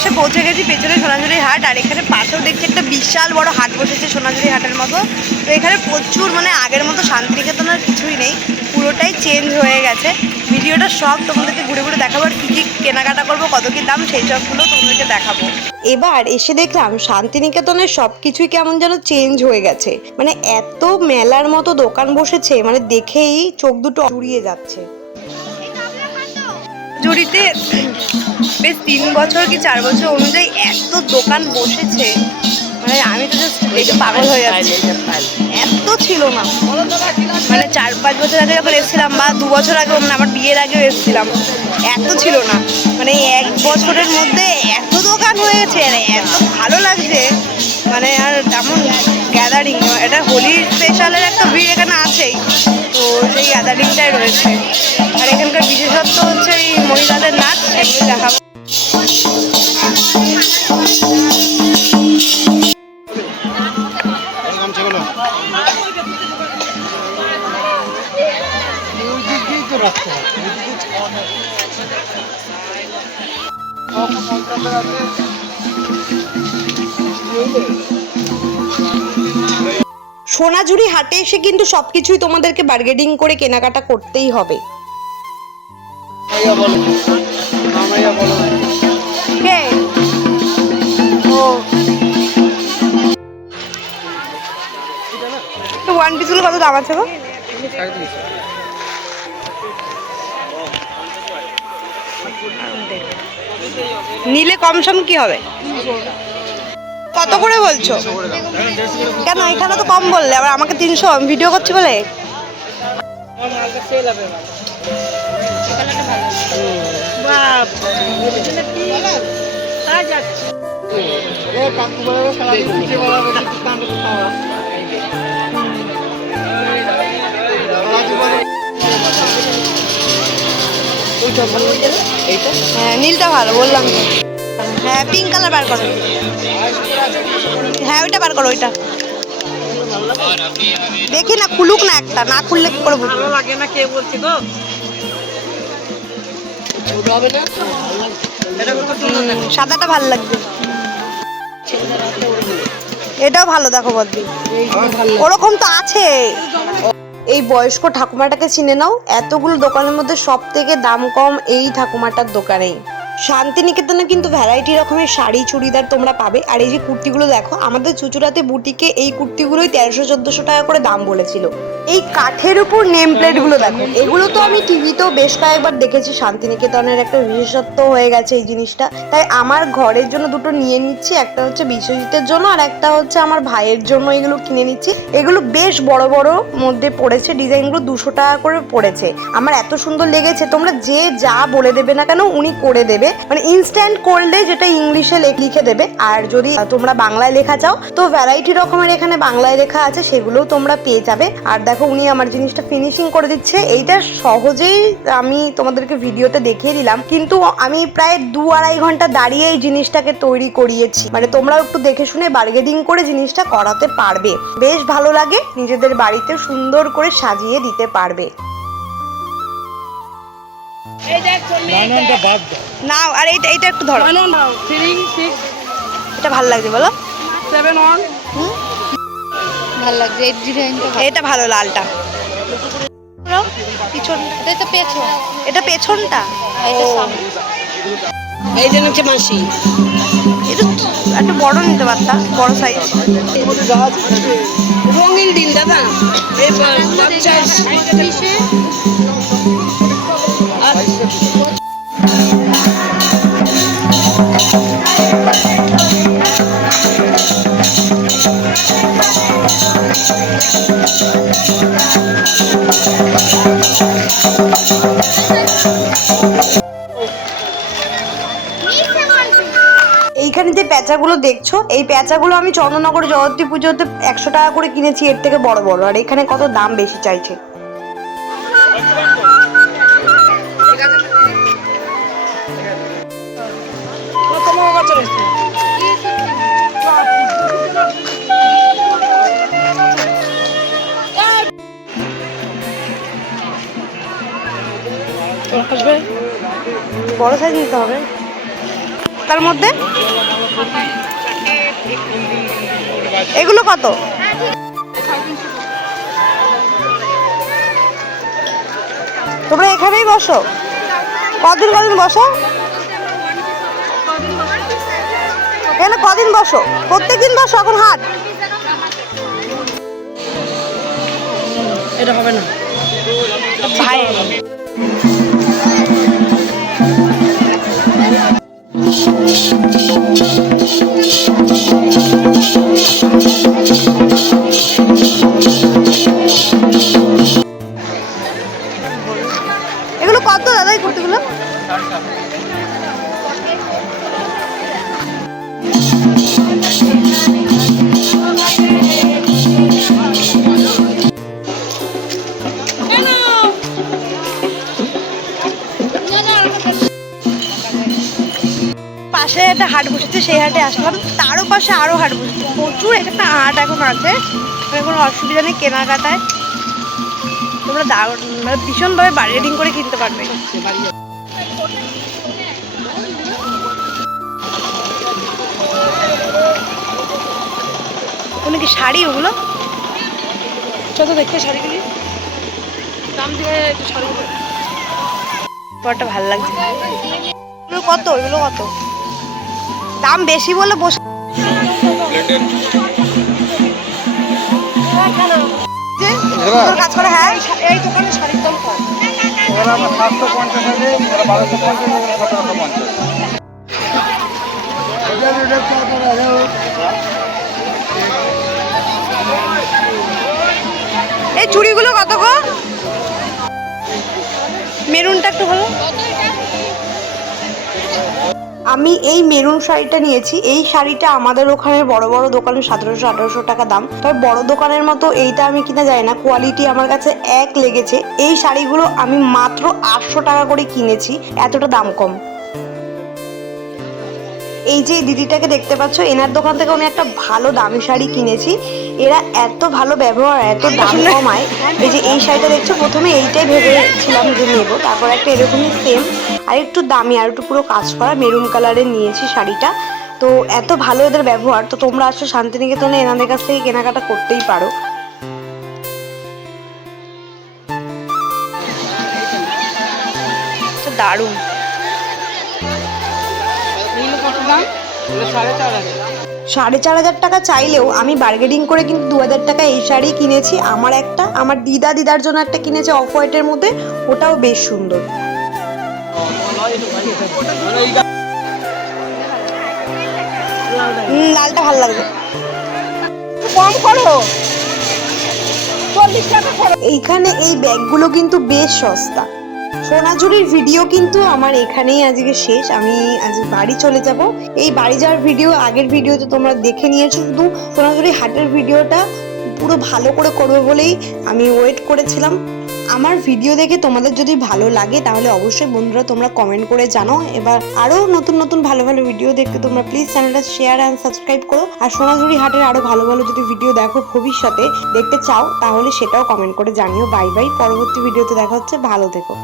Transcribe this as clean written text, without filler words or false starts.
পাশে পৌঁছে গেছি, পেছনে সোনাঝুরি হাট, আর এখানে পাশেও দেখছি একটা বিশাল বড় হাট বসেছে সোনাঝুরি হাটের মতো। তো এখানে প্রচুর মানে আগের মতো শান্তিনিকেতন আর কিছুই নেই, পুরোটাই চেঞ্জ হয়ে গেছে। ভিডিওটা সব তোমাদেরকে ঘুরে ঘুরে দেখাবো, আর কী কী কেনাকাটা করবো, কত কী দাম, সেই সবগুলো তোমাদেরকে দেখাবো। এবার এসে দেখলাম শান্তিনিকেতনের সব কিছুই কেমন যেন চেঞ্জ হয়ে গেছে, মানে এত মেলার মতো দোকান বসেছে, মানে দেখেই চোখ দুটো জুড়িয়ে যাচ্ছে। জুড়িতে বেশ 3 বছর কি 4 বছর অনুযায়ী এত দোকান বসেছে, মানে আমি তো জাস্ট দেখে পাগল হয়ে যাচ্ছি। এত ছিল না, মানে 4-5 বছর আগে যখন এসেছিলাম, বা 2 বছর আগে, মানে আমার বিয়ের আগেও এসেছিলাম, এত ছিল না। মানে 1 বছরের মধ্যে এত দোকান হয়েছে, আর এত ভালো লাগছে, মানে আর তেমন গ্যাদারিং, এটা হোলি স্পেশালের একটা ভিড় এখানে আছেই, তো সেই গ্যাদারিংটাই রয়েছে। আর এখানকার বিশেষত্ব হচ্ছে এই মহিলাদের নাচ, সেগুলো দেখাবো। সোনাঝুরি হাটে এসে কিন্তু সবকিছুই তোমাদেরকে বার্গেনিং করে কেনাকাটা করতেই হবে। তো ওয়ান পিসগুলো কত দাম আছে গো? নিলে কম সম কি হবে? কত করে বলছো? কেন এখানে তো কম বললে, আবার আমাকে 300, আমি ভিডিও করছি বলে। হ্যাঁ নীলটা ভালো বললাম তো। হ্যাঁ পিঙ্ক কালার বার করো, হ্যাঁ ওইটা বার করো, ওইটা দেখি না, খুলুক না, একটা না খুললে কি করে বুঝবো? লাগে না, কে বলছি গো? সাদাটা ভালো লাগবে, এটাও ভালো, দেখো বদ্দি ওরকম তো আছে। এই বয়স্ক ঠাকুমাটাকে চিনে নাও, এতগুলো দোকানের মধ্যে সব থেকে দাম কম এই ঠাকুমাটার দোকানেই। শান্তিনিকেতনে কিন্তু ভ্যারাইটি রকমের শাড়ি চুড়িদার তোমরা পাবে। আর এই যে কুর্তিগুলো দেখো, আমাদের চুচুড়াতে বুটিকে এই কুর্তিগুলোই 1300-1400 টাকা করে দাম বলেছিল। এই কাঠের উপর নেম প্লেটগুলো দেখো, এগুলো তো আমি টিভিতেও বেশ কয়েকবার দেখেছি, শান্তিনিকেতনের একটা বিশেষত্ব হয়ে গেছে এই জিনিসটা। তাই আমার ঘরের জন্য দুটো নিয়ে নিচ্ছি, একটা হচ্ছে বিশ্বজিতের জন্য, আর একটা হচ্ছে আমার ভাইয়ের জন্য। এগুলো কিনে নিচ্ছি, এগুলো বেশ বড় বড় মধ্যে পড়েছে, ডিজাইনগুলো 200 টাকা করে পড়েছে। আমার এত সুন্দর লেগেছে, তোমরা যে যা বলে দেবে না কেন উনি করে দেবে, মানে ইনস্ট্যান্ট করলে যেটা ইংলিশে লিখে দেবে। আর যদি তোমরা বাংলায় লেখা চাও তো ভ্যারাইটি রকমের এখানে বাংলায় লেখা আছে, সেগুলোও তোমরা পেয়ে যাবে। আর দেখো উনি আমার জিনিসটা ফিনিশিং করে দিচ্ছে, এইটা সহজেই আমি তোমাদেরকে ভিডিওতে দেখিয়ে দিলাম, কিন্তু আমি প্রায় 2-2.5 ঘন্টা দাঁড়িয়ে এই জিনিসটাকে তৈরি করিয়েছি। মানে তোমরাও একটু দেখে শুনে বার্গেনিং করে জিনিসটা করাতে পারবে, বেশ ভালো লাগে, নিজেদের বাড়িতে সুন্দর করে সাজিয়ে দিতে পারবে। নাও, আর এইটা একটু ধরো, এটা ভালো লাগছে বলো, 7-1 ভালো লাগছে এই ডিজাইনটা, এটা ভালো, লালটা পিছনটা, এটা পেছন, এটা পেছনটা, এটা সামনে, এই যে হচ্ছে মাসি, এটা একটা বড় নিতে পারতা, বড় সাইজ, রঙিন দিন দাদা, এই বাচ্চা এইখানে যে প্যাঁচাগুলো দেখছো, এই প্যাঁচাগুলো আমি চন্দননগর জগদ্ধাত্রী পুজোতে 100 টাকা করে কিনেছি, এর থেকে বড় বড়, আর এখানে কত দাম বেশি চাইছে। বড় সাইজ নিতে হবে। পাতার মধ্যে। এগুলো কত? তোমরা এখানেই বসো? কদিন কদিন বসো? এখানে কদিন বসো? প্রত্যেকদিন বসো? এখন হাট? এটা হবে না ভাই। এগুলো কত দাদা এই কুর্তিগুলো? পাশে একটা হাট বসেছে, সেই হাটে আসলাম। তারও পাশে আরো হাট বসেছে, প্রচুর একটা হাট এখন আছে। কোনো অসুবিধা নেই কেনাকাটায়, তোমরা ভীষণ ভাবে বার্গেনিং করে কিনতে পারবে। কোনো কি শাড়ি? ওগুলো ছোট দেখতে শাড়িগুলি দাম দিয়ে একটু শাড়িগুলো পরটা ভালো লাগছে। এগুলো কত? এগুলো কত? দাম বেশি বলে বসে কাজ করে। হ্যাঁ, এই দোকানে শাড়ির দাম কম। এই চুড়িগুলো কত গো? মেরুনটা একটু ভালো। আমি এই মেরুন শাড়িটা নিয়েছি। এই শাড়িটা আমাদের ওখানে বড় বড় দোকানে 1700-1800 টাকা দাম। তবে বড় দোকানের মতো এইটা আমি কিনা যায় না, কোয়ালিটি আমার কাছে এক লেগেছে। এই শাড়িগুলো আমি মাত্র 800 টাকা করে কিনেছি, এতটা দাম কম। এই যে দিদিটাকে দেখতে পাচ্ছ, এনার দোকান থেকে আমি একটা ভালো দামি শাড়ি কিনেছি। এরা এত ভালো ব্যবহার, এত দাম কমায়। এই যে এই শাড়িটা দেখছো, প্রথমে এইটাই ভেবেছিলাম যে নেবো, তারপর একটা এরকমই সেম আর একটু দামি আর একটু পুরো কাজ করা মেরুন কালারের নিয়েছি শাড়িটা। তো এত ভালো এদের ব্যবহার, তো তোমরা আসো শান্তিনিকেতনে, এনাদের কাছ থেকে কেনাকাটা করতেই পারো। দারুণ। 4,500 টাকা চাইলেও আমি বার্গেনিং করে কিন্তু 2,000 টাকা এই শাড়ি কিনেছি। আমার একটা, আমার দিদার জন্য একটা কিনেছে অফ হোয়াইটের মধ্যে, ওটাও বেশ সুন্দর। লালটা ভালো লাগবে। কম করো, 40 টাকা করো। এইখানে এই ব্যাগগুলো কিন্তু বেশ সস্তা। সোনাঝুরির ভিডিও কিন্তু আমার এখানেই আজকে শেষ। আমি আজ বাড়ি চলে যাব। এই বাড়ি যাওয়ার ভিডিও আগের ভিডিওতে তোমরা দেখে নিয়েছো, শুধু সোনাঝুরি হাটের ভিডিওটা পুরো ভালো করে করবো বলেই আমি ওয়েট করেছিলাম। আমার ভিডিও দেখে তোমাদের যদি ভালো লাগে তাহলে অবশ্যই বন্ধুরা তোমরা কমেন্ট করে জানাও। এবার আরো নতুন নতুন ভালো ভালো ভিডিও দেখতে তোমরা প্লিজ চ্যানেলটা শেয়ার অ্যান্ড সাবস্ক্রাইব করো। আর সোনাঝুরি হাটের আরো ভালো ভালো যদি ভিডিও দেখো ভবিষ্যতে দেখতে চাও তাহলে সেটাও কমেন্ট করে জানিও। বাই বাই, পরবর্তী ভিডিওতে দেখা হচ্ছে, ভালো থেকো।